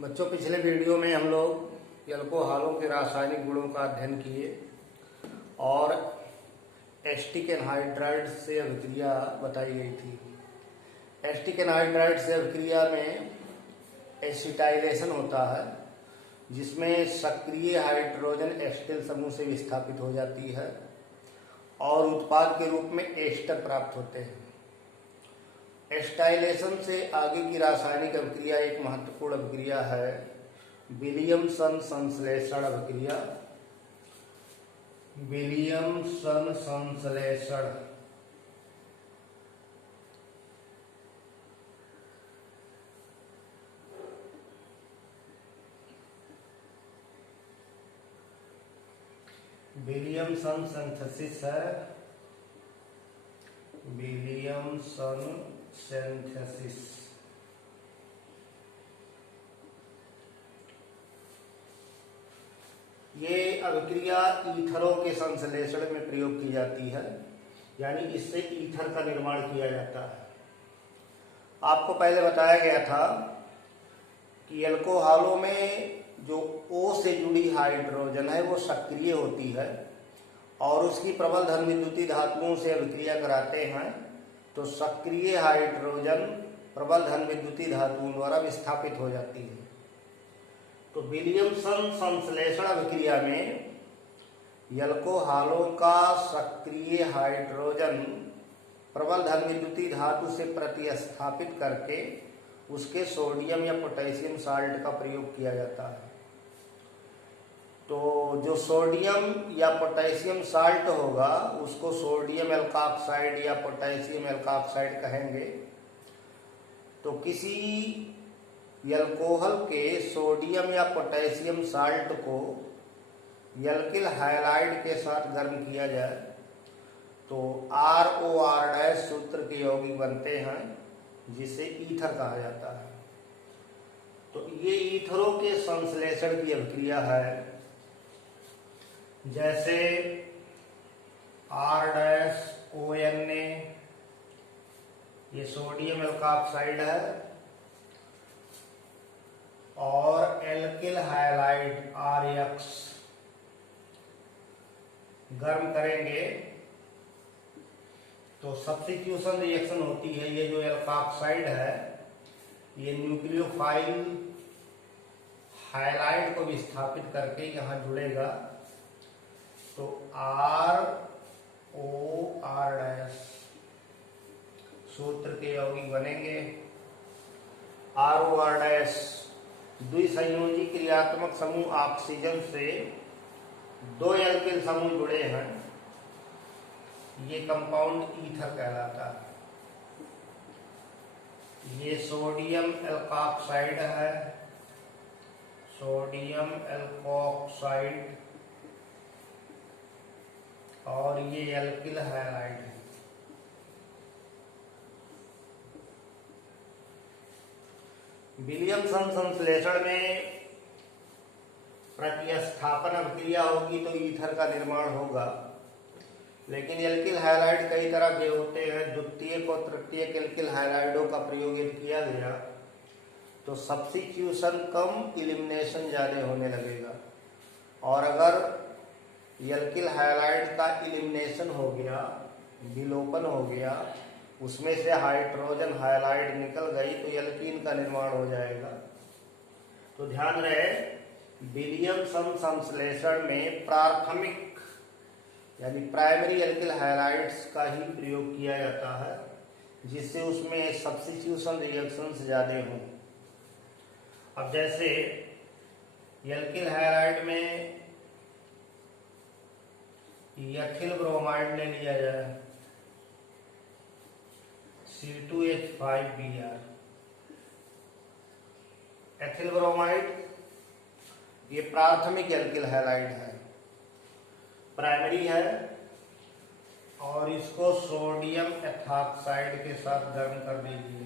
बच्चों, पिछले वीडियो में हम लोग अल्कोहलों के रासायनिक गुणों का अध्ययन किए और एसिटिक एनहाइड्राइड से अभिक्रिया बताई गई थी। एसिटिक एनहाइड्राइड से अभिक्रिया में एसिटाइलेशन होता है, जिसमें सक्रिय हाइड्रोजन एसिटिल समूह से विस्थापित हो जाती है और उत्पाद के रूप में एस्टर प्राप्त होते हैं। एसिटाइलेशन से आगे की रासायनिक अभिक्रिया एक महत्वपूर्ण अभिक्रिया है, विलियमसन संश्लेषण अभिक्रिया। विलियमसन संश्लेषण विलियमसन सिंथेसिस है। विलियमसन सिंथेसिस ये अभिक्रिया ईथरों के संश्लेषण में प्रयोग की जाती है, यानी इससे ईथर का निर्माण किया जाता है। आपको पहले बताया गया था कि अल्कोहलों में जो O से जुड़ी हाइड्रोजन है वो सक्रिय होती है और उसकी प्रबल धन विद्युतीय धातुओं से अभिक्रिया कराते हैं तो सक्रिय हाइड्रोजन प्रबल धन विद्युतीय धातुओं द्वारा विस्थापित हो जाती है। तो विलियमसन संश्लेषण अभिक्रिया में अल्कोहलों का सक्रिय हाइड्रोजन प्रबल धन विद्युतीय धातु से प्रतिस्थापित करके उसके सोडियम या पोटेशियम साल्ट का प्रयोग किया जाता है। तो जो सोडियम या पोटेशियम साल्ट होगा उसको सोडियम एल्काक्साइड या पोटेशियम एल्काक्साइड कहेंगे। तो किसी अल्कोहल के सोडियम या पोटेशियम साल्ट को एल्किल हैलाइड के साथ गर्म किया जाए तो ROR- सूत्र के यौगिक बनते हैं, जिसे ईथर कहा जाता है। तो ये ईथरों के संश्लेषण की अभिक्रिया है। जैसे R-ONA ये सोडियम एल्काक्साइड है और एल्किल हैलाइड RX गर्म करेंगे तो सब्स्टिट्यूशन रिएक्शन होती है। ये जो एल्काक्साइड है ये न्यूक्लियोफाइल हाइलाइड को विस्थापित करके यहाँ जुड़ेगा तो ROR- सूत्र के यौगिक बनेंगे। ROR- द्विसंयोजी क्रियात्मक समूह ऑक्सीजन से दो एल्किल समूह जुड़े हैं, ये कंपाउंड ईथर कहलाता है। ये सोडियम एल्काक्साइड है, सोडियम एल्कोक्साइड, और ये एल्किल हैलाइड है। विलियमसन संश्लेषण में प्रतिस्थापन अभिक्रिया होगी तो ईथर का निर्माण होगा, लेकिन एल्किल हैलाइड कई तरह के होते हैं। द्वितीयक और तृतीयक एल्किल हैलाइडों का प्रयोग यदि किया गया तो सब्स्टिट्यूशन कम, इलिमिनेशन ज्यादा होने लगेगा। और अगर एल्किल हैलाइड का इलिमिनेशन हो गया, विलोपन हो गया, उसमें से हाइड्रोजन हैलाइड निकल गई तो एल्कीन का निर्माण हो जाएगा। तो ध्यान रहे, विलियमसन संश्लेषण में प्राथमिक यानी प्राइमरी एल्किल हैलाइड्स का ही प्रयोग किया जाता है, जिससे उसमें सब्स्टिट्यूशन रिएक्शंस ज्यादा हों। अब जैसे एल्किल हैलाइड में एथिल ब्रोमाइड ले लिया जाए, C2H5Br। एथिल ब्रोमाइड ये प्राथमिक एल्किल हैलाइड है, प्राइमरी है, और इसको सोडियम एथॉक्साइड के साथ गर्म कर दीजिए।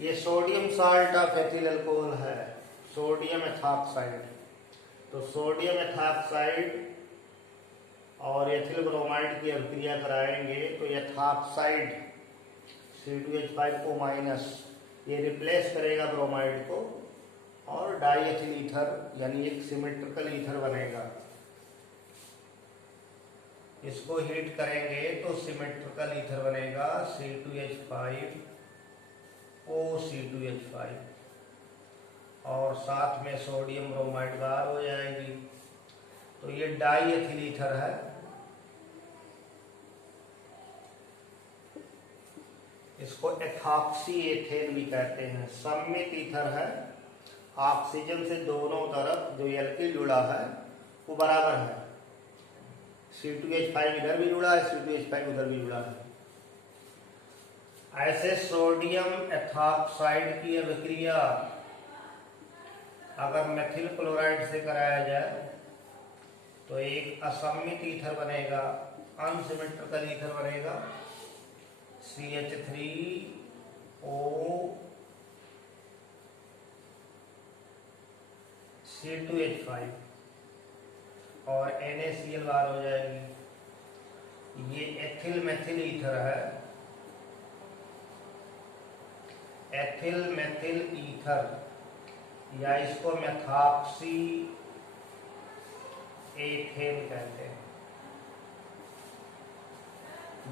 ये sodium salt of ethyl alcohol है, सोडियम एथॉक्साइड। तो सोडियम एथॉक्साइड और एथिल ब्रोमाइड की अभिक्रिया कराएंगे तो एथॉक्साइड C2H5O- ये रिप्लेस करेगा ब्रोमाइड को और डाईएथिल ईथर यानी एक सिमेट्रिकल ईथर बनेगा। इसको हीट करेंगे तो सिमेट्रिकल ईथर बनेगा C2H5OC2H5 और साथ में सोडियम ब्रोमाइड गार हो जाएगी। तो ये डाईएथिल ईथर है। इसको एथॉक्सी एथेन भी कहते हैं। सममित ईथर है, ऑक्सीजन से दोनों तरफ जो एल्किल जुड़ा है वो बराबर है। C2H5 इधर भी जुड़ा है, C2H5 उधर भी जुड़ा है। ऐसे सोडियम एथॉक्साइड की अभिक्रिया अगर मेथिल क्लोराइड से कराया जाए तो एक असममित ईथर बनेगा, अनसिमेट्रिकल ईथर बनेगा CH3O C2H5 और NaCl बार हो जाएगी। ये एथिल मेथिल ईथर है, एथिल मेथिल ईथर या इसको मेथॉक्सी एथेन कहते हैं।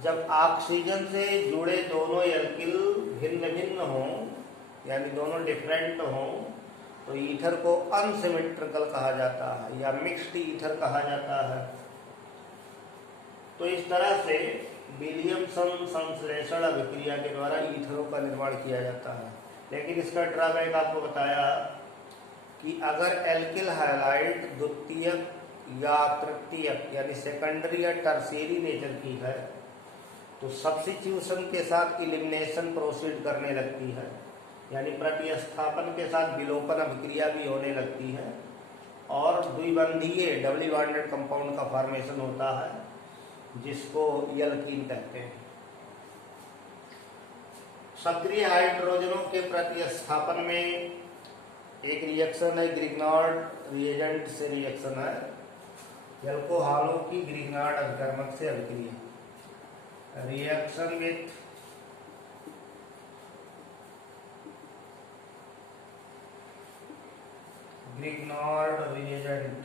जब ऑक्सीजन से जुड़े दोनों एल्किल भिन्न भिन्न हों यानी दोनों डिफरेंट हों तो ईथर को अनसिमेट्रिकल कहा जाता है या मिक्स्ड ईथर कहा जाता है। तो इस तरह से विलियमसन संश्लेषण अभिक्रिया के द्वारा ईथरों का निर्माण किया जाता है। लेकिन इसका ड्रॉबैक आपको बताया कि अगर एल्किल हैलाइड द्वितीयक या तृतीयक यानी सेकेंडरी या टर्शियरी नेचर की है तो सब्स्टिट्यूशन के साथ इलिमिनेशन प्रोसीड करने लगती है, यानी प्रतिस्थापन के साथ विलोपन अभिक्रिया भी होने लगती है और द्विबंधीय डबली बॉन्डेड कंपाउंड का फॉर्मेशन होता है जिसको एल्कीन कहते हैं। सक्रिय हाइड्रोजनों के प्रतिस्थापन में एक रिएक्शन है ग्रिग्नार्ड रिएजेंट से रिएक्शन है एल्कोहलों की ग्रिग्नार्ड अभिकर्मक से अभिक्रिया। Reaction with Grignard reagent,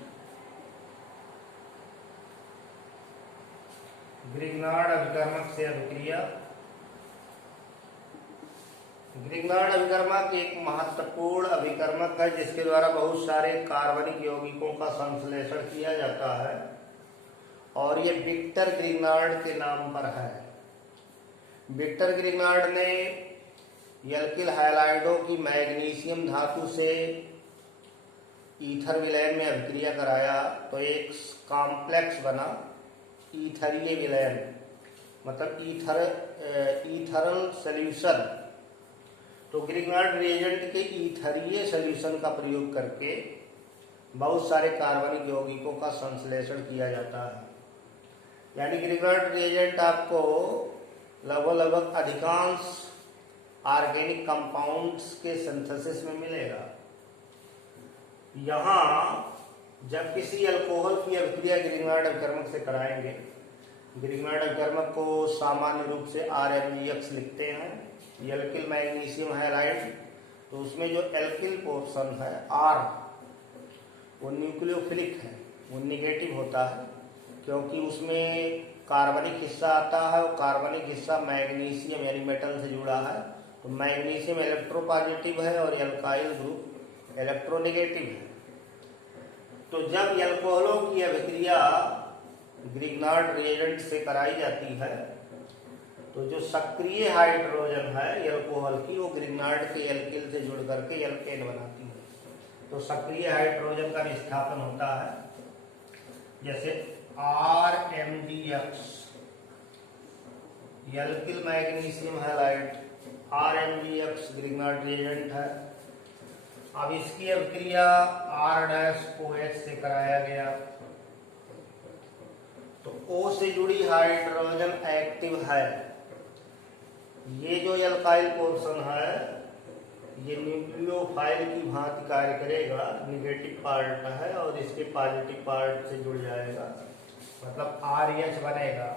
Grignard अभिकर्मक से अभिक्रिया। ग्रिग्नार्ड अभिकर्मक एक महत्वपूर्ण अभिकर्मक है जिसके द्वारा बहुत सारे कार्बनिक यौगिकों का संश्लेषण किया जाता है और ये विक्टर ग्रिग्नार्ड के नाम पर है। विक्टर ग्रिग्नार्ड ने एल्किल हैलाइडों की मैग्नीशियम धातु से ईथर विलयन में अभिक्रिया कराया तो एक कॉम्प्लेक्स बना ईथरीय विलयन, मतलब ईथरल सॉल्यूशन। तो ग्रिग्नार्ड रिएजेंट के ईथरीय सॉल्यूशन का प्रयोग करके बहुत सारे कार्बनिक यौगिकों का संश्लेषण किया जाता है। यानी ग्रिग्नार्ड रिएजेंट आपको लगभग अधिकांश ऑर्गेनिक कंपाउंड्स के सिंथेसिस में मिलेगा। यहाँ जब किसी अल्कोहल की अभिक्रिया ग्रिग्नार्ड अभिकर्मक से कराएंगे, ग्रिग्नार्ड अभिकर्मक को सामान्य रूप से RMgX लिखते हैं, एल्किल मैग्नीशियम हैलाइड। तो उसमें जो एल्किल पोर्शन है R वो न्यूक्लियोफिलिक है, वो निगेटिव होता है क्योंकि उसमें कार्बनिक हिस्सा आता है और कार्बनिक हिस्सा मैग्नीशियम यानी मेटल से जुड़ा है। तो मैग्नीशियम इलेक्ट्रोपॉजिटिव है और एल्काइल ग्रुप इलेक्ट्रोनेगेटिव है। तो जब एल्कोहलों की अभिक्रिया ग्रिग्नार्ड रिएजेंट से कराई जाती है तो जो सक्रिय हाइड्रोजन है एल्कोहल की वो ग्रिग्नार्ड के एल्किल से जुड़ करके एल्केन बनाती है। तो सक्रिय हाइड्रोजन का विस्थापन होता है जैसे RMgX, alkyl magnesium halide RMgX Grignard reagent है। अब इसकी अभिक्रिया R-OH से कराया गया तो O से जुड़ी हाइड्रोजन एक्टिव है। ये जो एल्काइल पोर्शन है ये न्यूक्लियोफाइल की भांति कार्य करेगा, निगेटिव पार्ट है और इसके पॉजिटिव पार्ट से जुड़ जाएगा, मतलब RH बनेगा।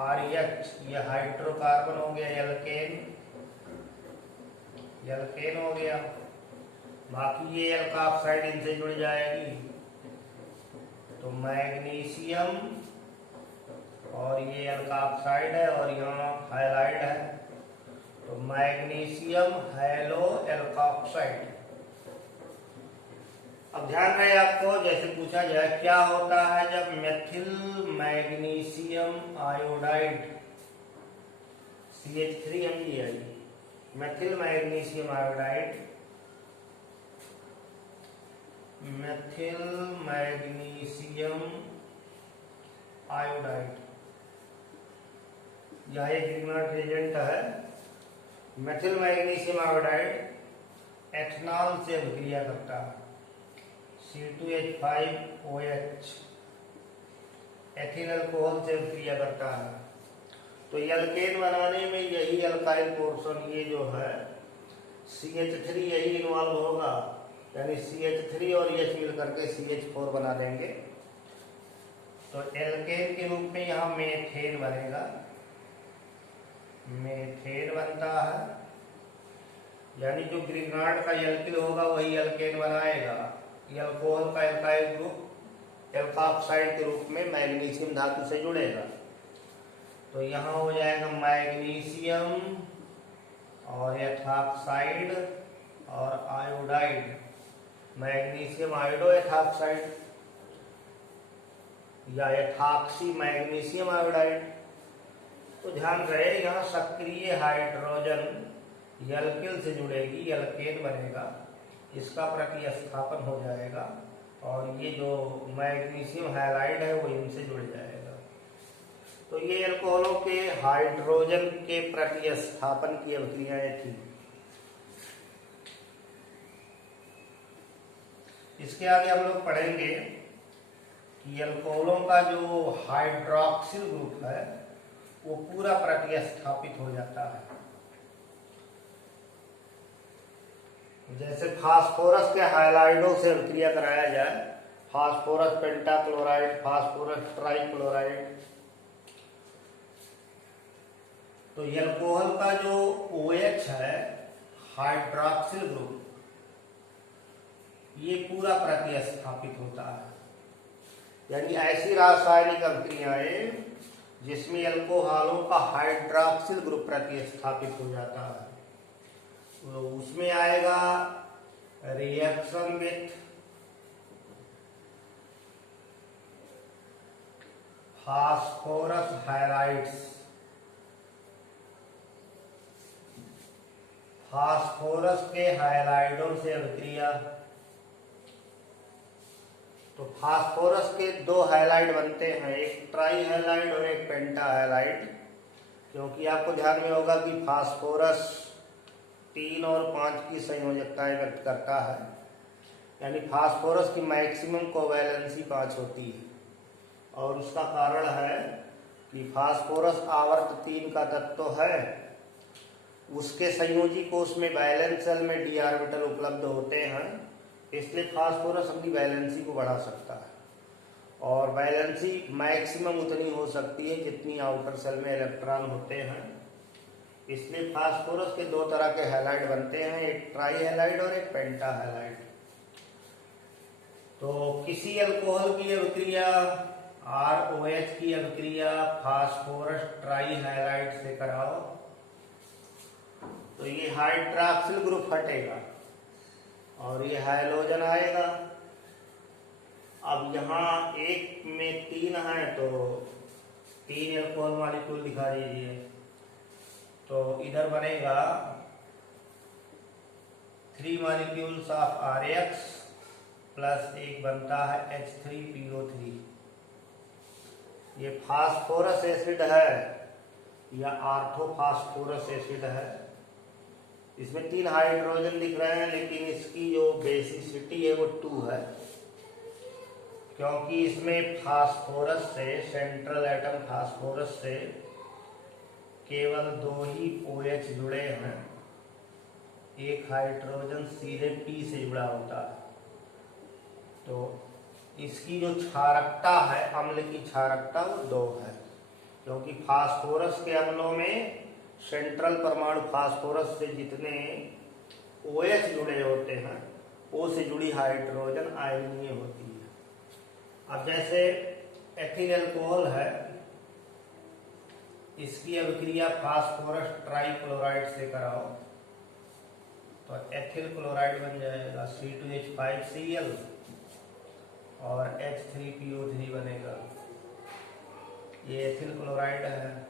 RH ये हाइड्रोकार्बन हो गया एल्केन एल्केन हो गया। बाकी ये एल्का ऑक्साइड इनसे जुड़ जाएगी, तो मैग्नीशियम और ये एल्का ऑक्साइड है और यहाँ हाइलाइड है, तो मैग्नीशियम हैलो एल्का ऑक्साइड। अब ध्यान रहे आपको, जैसे पूछा जाए क्या होता है जब methyl magnesium iodide CH3 methyl magnesium iodide, methyl magnesium iodide, यह एक रिएक्टेंट एजेंट है। मेथिल मैग्नीशियम आयोडाइड एथनॉल से अभिक्रिया करता है, C2H5OH एथिल अल्कोहल से अभिक्रिया करता है। तो एल्केन बनाने में यही अल्काइल पोर्शन ये जो है CH3 यही इन्वॉल्व होगा, यानी CH3 और H मिलकर के CH4 बना देंगे। तो एल्केन के रूप में यहाँ मेथेन बनेगा, मेथेन बनता है, यानी जो ग्रिग्नार्ड का एल्किल होगा वही एल्केन बनाएगा। अल्कोहल का एल्काइल ग्रुप एल्का ऑक्साइड के रूप में मैग्नीशियम धातु से जुड़ेगा। तो यहाँ हो जाएगा मैग्नीशियम और एथॉक्साइड और आयोडाइड, मैग्नीशियम आयोडो एथॉक्साइड या एथॉक्सी मैग्नीशियम आयोडाइड। तो ध्यान रहे यहाँ सक्रिय हाइड्रोजन एल्किल से जुड़ेगी, एल्केन बनेगा, इसका प्रतिस्थापन हो जाएगा और ये जो मैग्नीशियम हैलाइड है वो इनसे जुड़ जाएगा। तो ये अल्कोहलों के हाइड्रोजन के प्रतिस्थापन की अभिक्रियाएं थी। इसके आगे हम लोग पढ़ेंगे कि अल्कोहलों का जो हाइड्रॉक्सिल ग्रुप है वो पूरा प्रतिस्थापित हो जाता है। जैसे फास्फोरस के हाइलाइडों से अभिक्रिया कराया जाए, फास्फोरस पेंटाक्लोराइड, फास्फोरस ट्राइक्लोराइड, तो अल्कोहल का जो OH है हाइड्रॉक्सिल ग्रुप, ये पूरा प्रतिस्थापित होता है। यानी ऐसी रासायनिक अभिक्रियाएं जिसमें अल्कोहलों का हाइड्रॉक्सिल ग्रुप प्रतिस्थापित हो जाता है, तो उसमें आएगा रिएक्शन विथ फास्फोरस हाइलाइड्स, फास्फोरस के हाइलाइडों से अभिक्रिया। तो फास्फोरस के दो हाइलाइड बनते हैं, एक ट्राई हाइलाइड और एक पेंटा हाइलाइड, क्योंकि आपको ध्यान में होगा कि फास्फोरस 3 और 5 की संयोजकताएं व्यक्त करता है, यानी फास्फोरस की मैक्सिमम कोवैलेंसी 5 होती है। और उसका कारण है कि फास्फोरस आवर्त 3 का तत्व है, उसके संयोजी कोष में वैलेंस सेल में d ऑर्बिटल उपलब्ध होते हैं, इसलिए फास्फोरस अपनी वैलेंसी को बढ़ा सकता है और वैलेंसी मैक्सिमम उतनी हो सकती है जितनी आउटर सेल में इलेक्ट्रॉन होते हैं। इसलिए फास्फोरस के दो तरह के हैलाइड बनते हैं, एक ट्राई हैलाइड और एक पेंटा हैलाइड। तो किसी अल्कोहल की अभिक्रिया ROH की अभिक्रिया फास्फोरस ट्राई हैलाइड से कराओ तो ये हाइड्रॉक्सिल ग्रुप हटेगा और ये हाइलोजन आएगा। अब यहाँ एक में 3 है तो 3 अल्कोहल मॉलिक्यूल दिखा दीजिए, तो इधर बनेगा 3 मॉलिक्यूल्स ऑफ RX प्लस एक बनता है H3PO3। ये फास्फोरस एसिड है या आर्थोफास्फोरस एसिड है, इसमें 3 हाइड्रोजन दिख रहे हैं, लेकिन इसकी जो बेसिसिटी है वो 2 है, क्योंकि इसमें फास्फोरस से सेंट्रल एटम फास्फोरस से केवल 2 ही OH जुड़े हैं, एक हाइड्रोजन सीधे P से जुड़ा होता है। तो इसकी जो क्षारकता है, अम्ल की क्षारकता वो 2 है, क्योंकि फास्फोरस के अम्लों में सेंट्रल परमाणु फास्फोरस से जितने OH जुड़े होते हैं, O से जुड़ी हाइड्रोजन आयनीय होती है। अब जैसे एथिल अल्कोहल है, इसकी अभिक्रिया फास्फोरस ट्राइक्लोराइड से कराओ तो एथिल क्लोराइड बन जाएगा, C2H5Cl और H3PO3 बनेगा। ये एथिल क्लोराइड है।